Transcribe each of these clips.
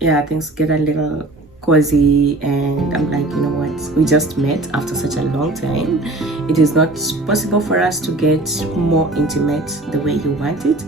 yeah, things get a little cozy, and I'm like, you know what, we just met after such a long time. It is not possible for us to get more intimate the way you want it.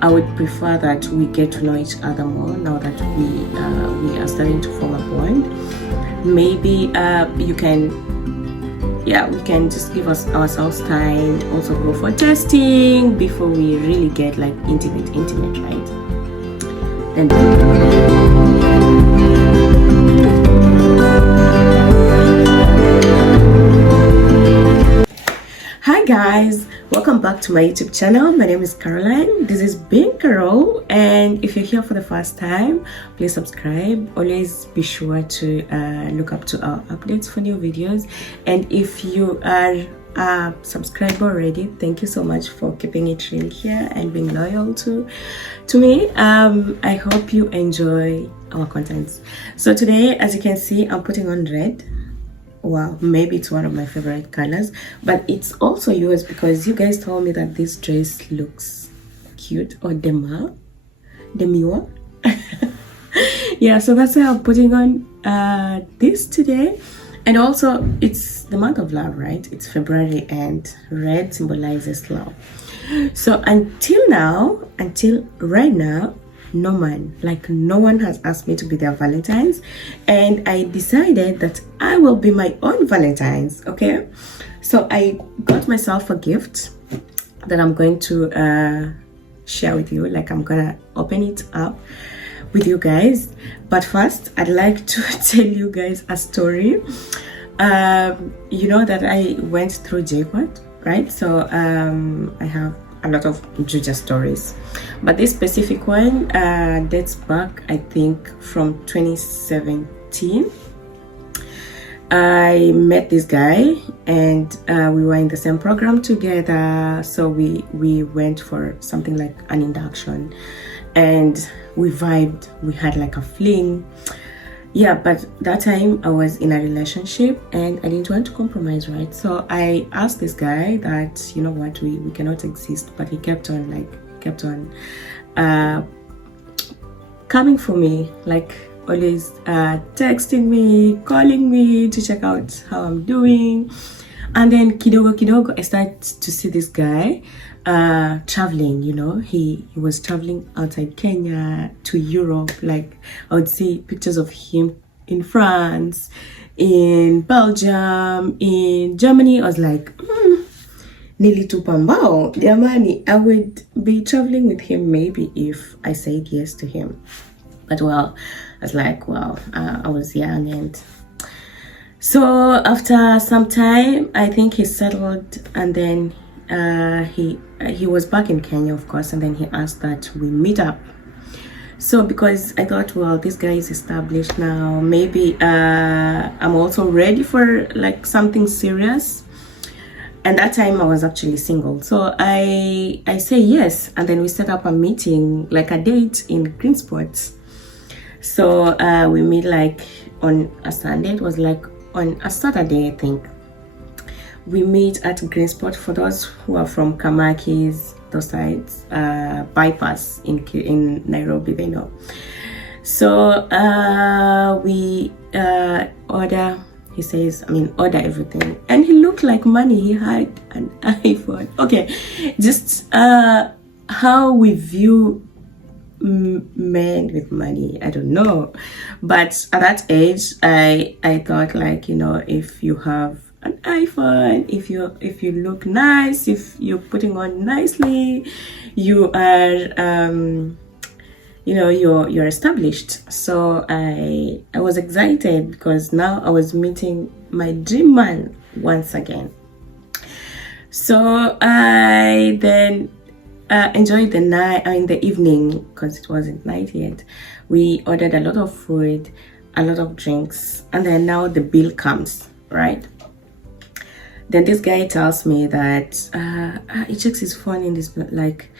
I would prefer that we get to know each other more now that we are starting to form a bond. Maybe you can, yeah, we can just give ourselves time, also go for testing before we really get like intimate, right? And hi guys, welcome back to my YouTube channel. My name is Caroline. This is Being Carol, and if you're here for the first time, please subscribe. Always be sure to look up to our updates for new videos. And if you are a subscriber already, thank you so much for keeping it real here and being loyal to me. I hope you enjoy our contents. So today, as you can see, I'm putting on red. Wow, maybe it's one of my favorite colors, but it's also yours because you guys told me that this dress looks cute or demure. Yeah, so that's why I'm putting on this today. And also, it's the month of love, right? It's February, and red symbolizes love. So until right now, no one has asked me to be their Valentines, and I decided that I will be my own Valentines. Okay, so I got myself a gift that I'm going to share with you. Like, I'm gonna open it up with you guys, but first I'd like to tell you guys a story. You know that I went through jailbird, right? So I have a lot of Juja stories, but this specific one dates back, I think, from 2017. I met this guy, and we were in the same program together, so we went for something like an induction, and we vibed. We had like a fling. Yeah, but that time I was in a relationship and I didn't want to compromise, right? So I asked this guy that, you know what, we cannot exist, but he kept on coming for me, like always texting me, calling me to check out how I'm doing. And then kidogo I started to see this guy traveling. You know, he was traveling outside Kenya to Europe. Like, I would see pictures of him in France, in Belgium, in Germany. I was like, nilitupambao jamani. I would be traveling with him maybe if I said yes to him. But well, I was like, well, I was young, and so after some time, I think he settled, and then he was back in Kenya, of course, and then he asked that we meet up. So because I thought, well, this guy is established now, maybe I'm also ready for like something serious. And that time I was actually single, so I say yes, and then we set up a meeting, like a date in Green Sports. So we meet like on a Sunday. It was like on a Saturday, I think. We meet at Green Spot. For those who are from Kamakis, those sides, bypass in Nairobi, they know. So we order. He says, order everything, and he looked like money. He had an iPhone. Okay, just how we view men with money, I don't know, but at that age I thought, like, you know, if you have an iPhone, if you look nice, if you're putting on nicely, you are you know, you're established. So I was excited because now I was meeting my dream man once again. So I then enjoyed the night, in the evening, because it wasn't night yet. We ordered a lot of food, a lot of drinks, and then now the bill comes, right? Then this guy tells me that he checks his phone in this, like,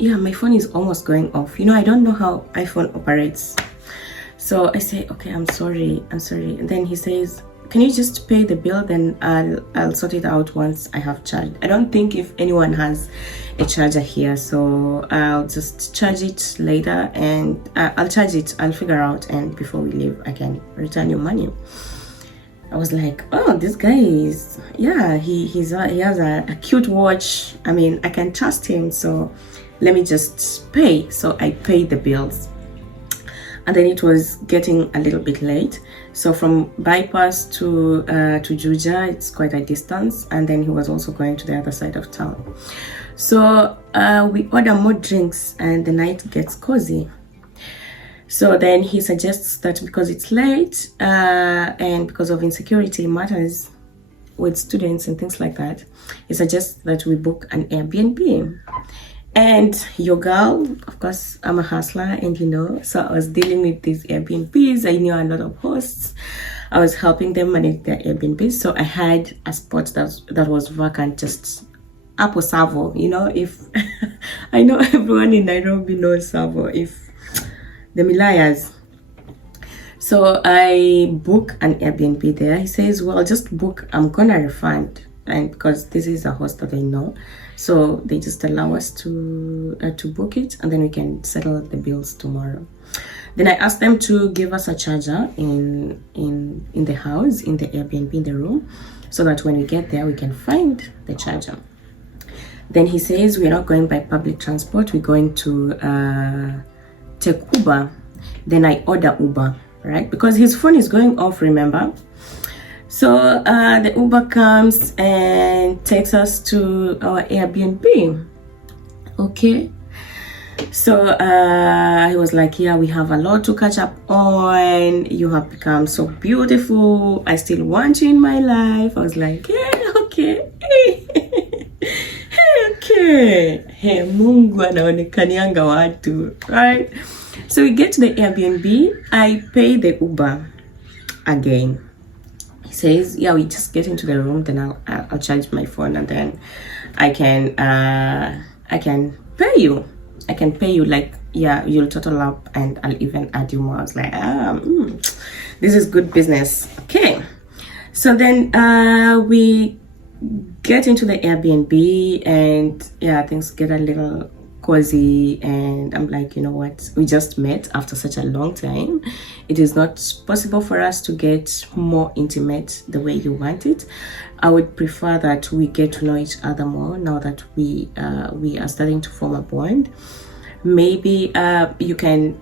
yeah, my phone is almost going off. You know, I don't know how iPhone operates. So I say, okay, I'm sorry. And then he says, can you just pay the bill, then I'll sort it out once I have charged. I don't think if anyone has a charger here, so I'll just charge it later, and I'll charge it, I'll figure out, and before we leave I can return your money. I was like, oh, this guy is, yeah, he has a cute watch. I mean, I can trust him, so let me just pay. So I paid the bills, and then it was getting a little bit late. So from bypass to Juja, it's quite a distance, and then he was also going to the other side of town. So we order more drinks, and the night gets cozy. So then he suggests that because it's late and because of insecurity matters with students and things like that, he suggests that we book an Airbnb. And your girl, of course, I'm a hustler, and so I was dealing with these Airbnbs. I knew a lot of hosts. I was helping them manage their Airbnbs. So I had a spot that was vacant, just Apo Savo, if I know everyone in Nairobi knows Savo, if the Milayas. So I book an Airbnb there. He says, well, just book, I'm gonna refund. And because this is a host that I know, so they just allow us to book it, and then we can settle the bills tomorrow. Then I asked them to give us a charger in the house, in the Airbnb, in the room, so that when we get there we can find the charger. Then he says we're not going by public transport, we're going to take Uber. Then I order Uber, right? Because his phone is going off, remember? So the Uber comes and takes us to our Airbnb. Okay. So he was like, yeah, we have a lot to catch up on. You have become so beautiful. I still want you in my life. I was like, yeah, okay. Okay. Hey, Mungu anaonekanianga watu, right? So we get to the Airbnb. I pay the Uber again. He says, yeah, we just get into the room, then I'll charge my phone, and then I can pay you. I can pay you, like, yeah, you'll total up and I'll even add you more. I was like, this is good business. Okay. So then we get into the Airbnb, and yeah, things get a little cozy, and I'm like, you know what, we just met after such a long time. It is not possible for us to get more intimate the way you want it. I would prefer that we get to know each other more now that we are starting to form a bond. Maybe we can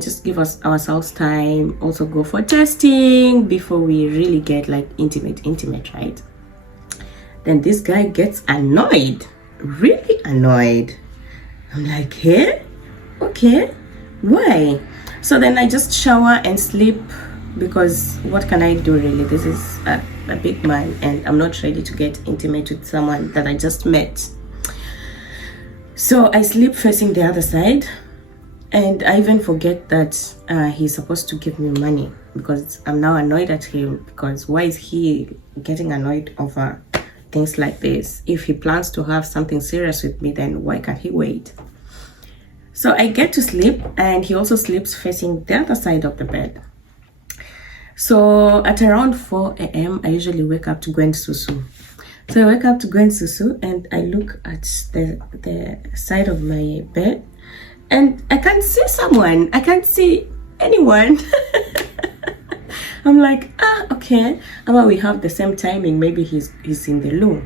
just give ourselves time, also go for testing before we really get like intimate, right? Then this guy gets annoyed, really annoyed. I'm like, hey, okay, why? So then I just shower and sleep, because what can I do really? This is a big man, and I'm not ready to get intimate with someone that I just met. So I sleep facing the other side, and I even forget that he's supposed to give me money, because I'm now annoyed at him, because why is he getting annoyed over things like this? If he plans to have something serious with me, then why can't he wait? So I get to sleep, and he also sleeps facing the other side of the bed. So at around 4 a.m. I usually wake up to go and susu. So I wake up to go and susu, and I look at the side of my bed, and I can't see someone. I can't see anyone. I'm like, okay. But we have the same timing. Maybe he's in the loo.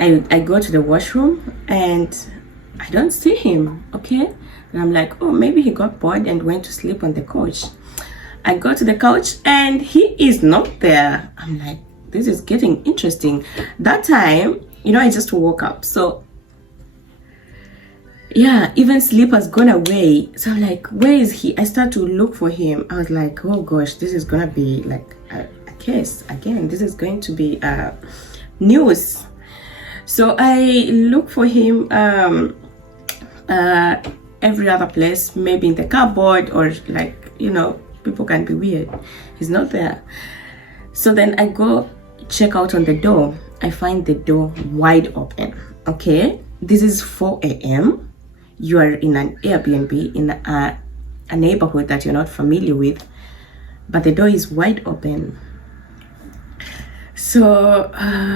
I go to the washroom, and I don't see him. Okay. And I'm like, oh, maybe he got bored and went to sleep on the couch. I go to the couch, and he is not there. I'm like, this is getting interesting. That time, I just woke up. So yeah, even sleep has gone away. So I'm like, where is he? I start to look for him. I was like, oh gosh, this is gonna be like a case again. This is going to be news. So I look for him every other place, maybe in the cupboard, or like, people can be weird. He's not there. So then I go check out on the door. I find the door wide open. Okay, this is 4 a.m. You are in an Airbnb in a neighborhood that you're not familiar with. but the door is wide open. So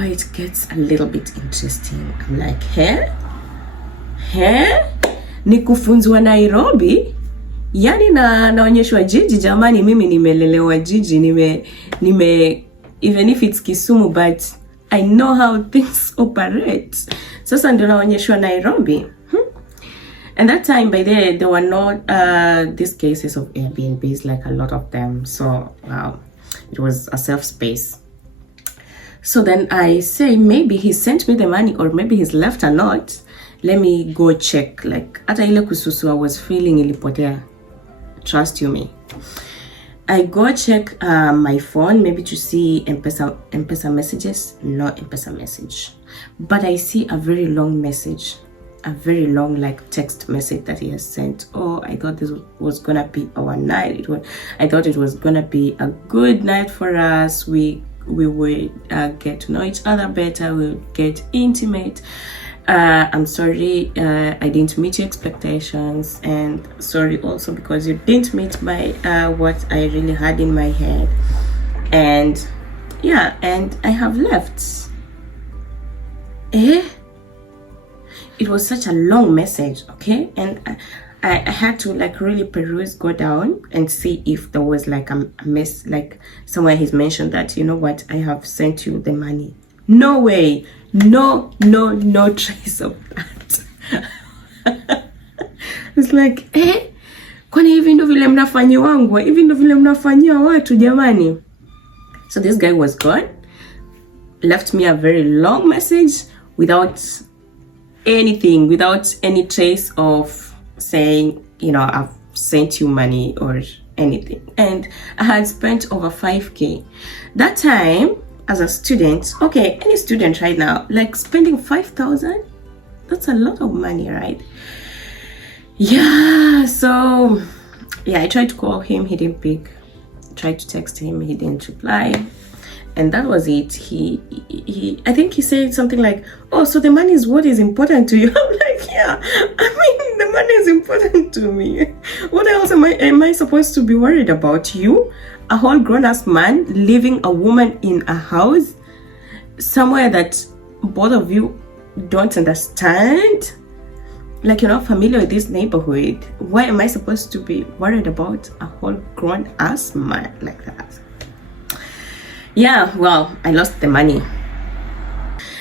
it gets a little bit interesting. I'm like, ni kufunzwa Nairobi? Yani naonyeshwa jiji jamani, mimi nimelelewa jiji, nime even if it's Kisumu, but I know how things operate. Sasa ndio naonyeshwa Nairobi. And that time, by there were not these cases of Airbnbs, like a lot of them. So it was a safe space. So then I say, maybe he sent me the money, or maybe he's left a note. Let me go check. Like, ata ile kususu I was feeling ilipotea. Trust you me. I go check my phone, maybe to see M-Pesa messages. No M-Pesa message. But I see a very long message. A very long, like, text message that he has sent. Oh, I thought this was gonna be our night. I thought it was gonna be a good night for us. We would get to know each other better. We would get intimate. I'm sorry I didn't meet your expectations, and sorry also because you didn't meet my what I really had in my head. And yeah, and I have left. It was such a long message, okay? And I had to, like, really peruse, go down and see if there was like a mess, like somewhere he's mentioned that, you know what, I have sent you the money. No way. No trace of that. It's like, kwani hivi ndo vile mnafanyiwangu? Hivi ndo vile mnafanyia watu jamani? So this guy was gone, left me a very long message without anything, without any trace of saying, you know, I've sent you money or anything. And I had spent over 5K. That time, as a student, okay, any student right now, like spending 5,000, that's a lot of money, right? Yeah, so yeah, I tried to call him, he didn't pick. Tried to text him, he didn't reply. And that was it. I think he said something like, oh, so the money is what is important to you. I'm like, yeah, I mean, the money is important to me. What else am I supposed to be worried about? You, a whole grown-ass man, leaving a woman in a house somewhere that both of you don't understand? Like, you're not familiar with this neighborhood. Why am I supposed to be worried about a whole grown-ass man like that? Yeah, well, I lost the money.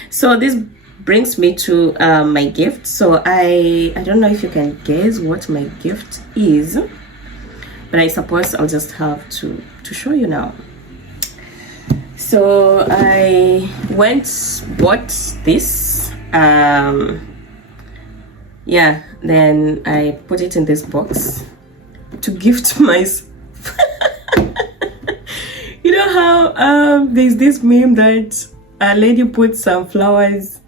So this brings me to my gift. So I don't know if you can guess what my gift is, but I suppose I'll just have to show you now. So I bought this. Yeah, then I put it in this box to gift myself. You know how there's this meme that a lady puts some flowers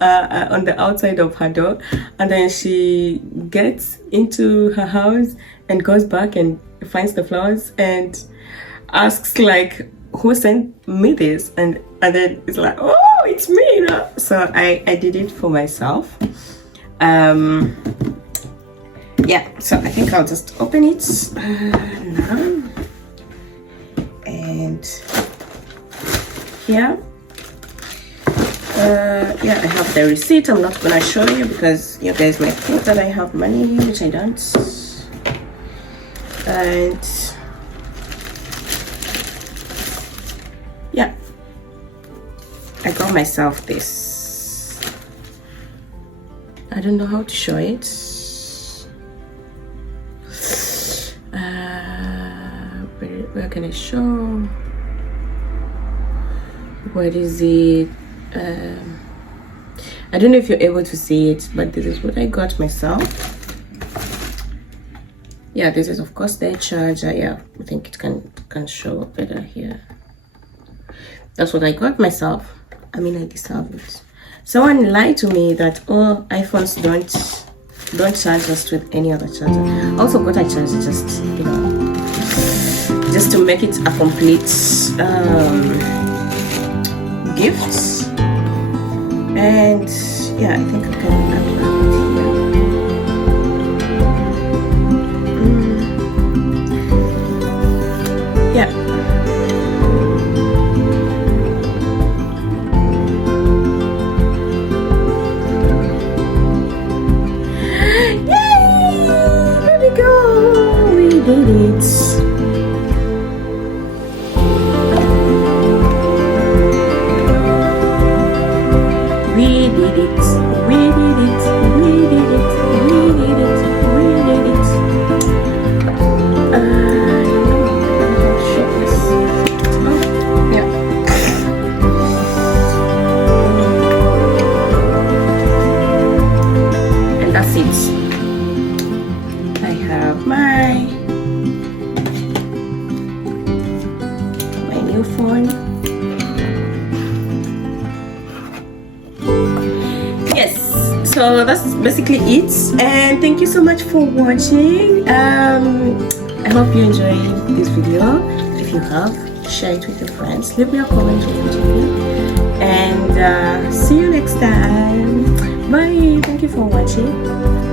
on the outside of her door, and then she gets into her house and goes back and finds the flowers and asks, like, who sent me this? And then it's like, oh, it's me, you know? So I did it for myself. Yeah, so I think I'll just open it now. And here, yeah, I have the receipt. I'm not gonna show you because you guys might think that I have money, which I don't. And yeah, I got myself this. I don't know how to show it. Where can I show? What is it? I don't know if you're able to see it, but this is what I got myself. Yeah, this is of course the charger. Yeah, I think it can show better here. That's what I got myself. I mean, I deserve it. Someone lied to me that, oh, iPhones don't charge us with any other charger. I also got a charger, just, you know, just to make it a complete gift. And yeah, I think I can unwrap it here. did it. We did it. We did it. We did it. We did it. We did it. I don't know how to show this. Oh, yeah. And that's it. I have my new phone. Yes, so that's basically it, and thank you so much for watching. I hope you enjoyed this video. If you have, share it with your friends, leave me a comment with your video, and see you next time. Bye. Thank you for watching.